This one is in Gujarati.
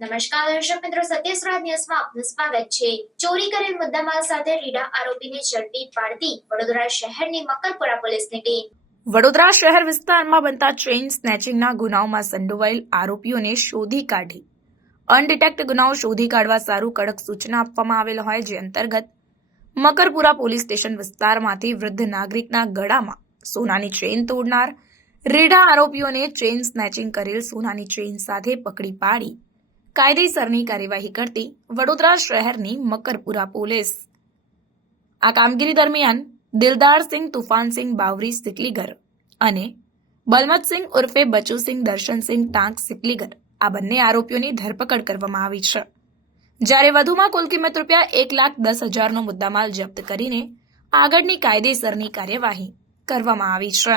નમસ્કાર દર્શક મિત્રો સત્યસ્રાજ ન્યૂઝમાં આપનું સ્વાગત છે. ચોરી કરેલ મુદ્દામાલ સાથે રીડા આરોપીને ઝડપી પાડતી વડોદરા શહેરની મકરપુરા પોલીસની ટીમ. વડોદરા શહેર વિસ્તારમાં બનતા ચેઇન સ્નેચિંગના ગુનાઓમાં સંડોવાયેલ આરોપીઓને શોધી કાઢી. અનડિટેક્ટ ગુનાઓ શોધી કાઢવા સારું કડક સૂચના આપવામાં આવેલ હોય જે અંતર્ગત મકરપુરા પોલીસ સ્ટેશન વિસ્તારમાંથી વૃદ્ધ નાગરિકના ગળામાં સોનાની ચેઇન તોડનાર રેડા આરોપીઓને ચેઇન સ્નેચિંગ કરેલ સોનાની ચેઇન સાથે પકડી પાડી. કાયદેસરની કાર્યવાહી કરતી વડોદરા શહેરની મકરપુરા પોલીસ. આ કામગીરી દરમિયાન દિલદારસિંહ તુફાનસિંહ બાવરી સિકલીગર અને બલમતસિંહ ઉર્ફે બચુસિંહ દર્શનસિંહ ટાંક સિકલીગર આ બંને આરોપીઓની ધરપકડ કરવામાં આવી છે. જ્યારે વધુમાં કુલ કિંમત રૂપિયા એક લાખ દસ હજારનો મુદ્દામાલ જપ્ત કરીને આગળની કાયદેસરની કાર્યવાહી કરવામાં આવી છે.